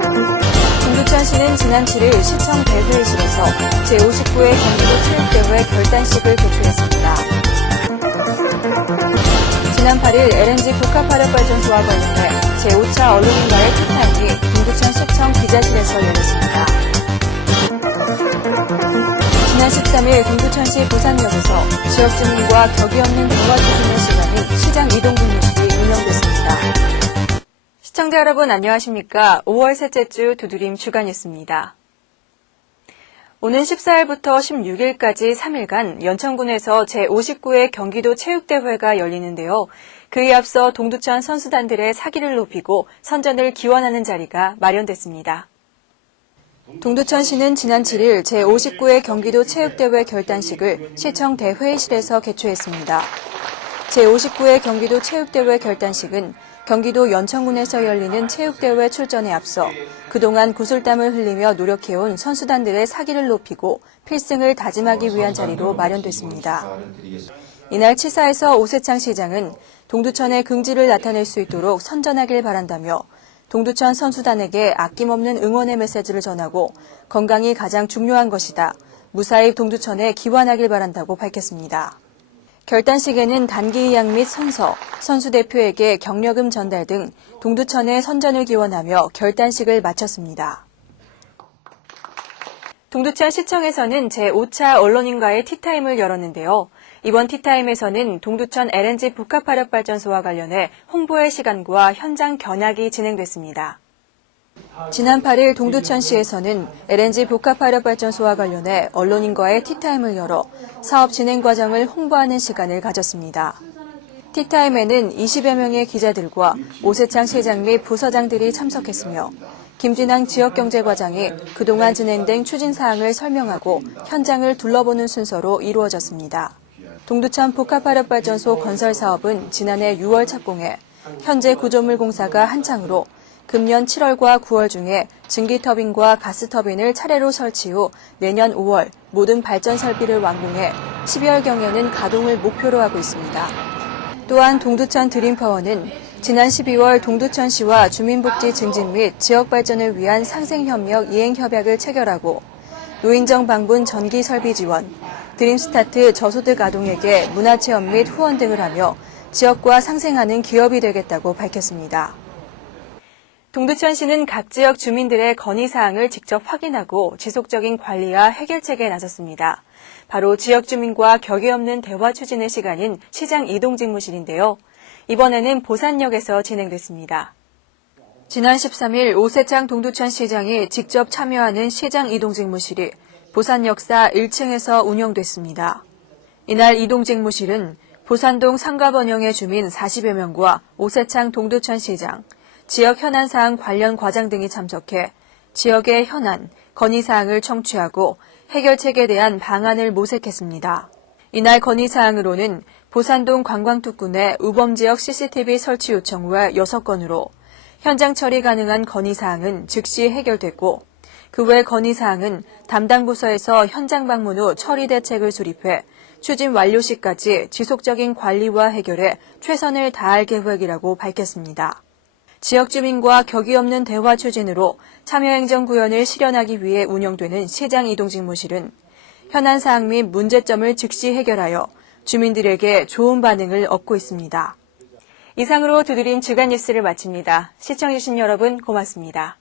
동두천시는 지난 7일 시청 대회의실에서 제59회 경기도 체육대회 결단식을 개최했습니다. 지난 8일 LNG 복합화력발전소와 관련해 제5차 언론인과의 특타임이 동두천 시청 기자실에서 열렸습니다. 지난 13일 동두천시 부산역에서 지역 주민과 격이 없는 대화 주시는 시간인 시장 이동 근무실이 운영됐습니다. 시청자 여러분 안녕하십니까? 5월 셋째 주 두드림 주간 뉴스입니다. 오는 14일부터 16일까지 3일간 연천군에서 제59회 경기도 체육대회가 열리는데요. 그에 앞서 동두천 선수단들의 사기를 높이고 선전을 기원하는 자리가 마련됐습니다. 동두천시는 지난 7일 제59회 경기도 체육대회 결단식을 시청 대회의실에서 개최했습니다. 제59회 경기도 체육대회 결단식은 경기도 연천군에서 열리는 체육대회 출전에 앞서 그동안 구슬땀을 흘리며 노력해온 선수단들의 사기를 높이고 필승을 다짐하기 위한 자리로 마련됐습니다. 이날 치사에서 오세창 시장은 동두천의 긍지를 나타낼 수 있도록 선전하길 바란다며 동두천 선수단에게 아낌없는 응원의 메시지를 전하고 건강이 가장 중요한 것이다. 무사히 동두천에 기원하길 바란다고 밝혔습니다. 결단식에는 단기 이양 및 선서, 선수 대표에게 격려금 전달 등 동두천의 선전을 기원하며 결단식을 마쳤습니다. 동두천 시청에서는 제5차 언론인과의 티타임을 열었는데요. 이번 티타임에서는 동두천 LNG 복합화력발전소와 관련해 홍보의 시간과 현장 견학이 진행됐습니다. 지난 8일 동두천시에서는 LNG 복합화력발전소와 관련해 언론인과의 티타임을 열어 사업 진행 과정을 홍보하는 시간을 가졌습니다. 티타임에는 20여 명의 기자들과 오세창 시장 및 부서장들이 참석했으며 김진항 지역경제과장이 그동안 진행된 추진 사항을 설명하고 현장을 둘러보는 순서로 이루어졌습니다. 동두천 복합화력발전소 건설 사업은 지난해 6월 착공해 현재 구조물 공사가 한창으로 금년 7월과 9월 중에 증기터빈과 가스터빈을 차례로 설치 후 내년 5월 모든 발전 설비를 완공해 12월경에는 가동을 목표로 하고 있습니다. 또한 동두천 드림파워는 지난 12월 동두천시와 주민복지 증진 및 지역 발전을 위한 상생협력 이행협약을 체결하고 노인정 방문 전기 설비 지원, 드림스타트 저소득 아동에게 문화체험 및 후원 등을 하며 지역과 상생하는 기업이 되겠다고 밝혔습니다. 동두천시는 각 지역 주민들의 건의사항을 직접 확인하고 지속적인 관리와 해결책에 나섰습니다. 바로 지역 주민과 격이 없는 대화 추진의 시간인 시장 이동 직무실인데요. 이번에는 보산역에서 진행됐습니다. 지난 13일 오세창 동두천 시장이 직접 참여하는 시장 이동 직무실이 보산역사 1층에서 운영됐습니다. 이날 이동 직무실은 보산동 상가번영의 주민 40여 명과 오세창 동두천 시장, 지역 현안 사항 관련 과장 등이 참석해 지역의 현안, 건의 사항을 청취하고 해결책에 대한 방안을 모색했습니다. 이날 건의 사항으로는 보산동 관광특군의 우범 지역 CCTV 설치 요청 외 6건으로 현장 처리 가능한 건의 사항은 즉시 해결됐고 그 외 건의 사항은 담당 부서에서 현장 방문 후 처리 대책을 수립해 추진 완료 시까지 지속적인 관리와 해결에 최선을 다할 계획이라고 밝혔습니다. 지역 주민과 격이 없는 대화 추진으로 참여행정 구현을 실현하기 위해 운영되는 시장 이동 직무실은 현안 사항 및 문제점을 즉시 해결하여 주민들에게 좋은 반응을 얻고 있습니다. 이상으로 두드린 주간 뉴스를 마칩니다. 시청해주신 여러분 고맙습니다.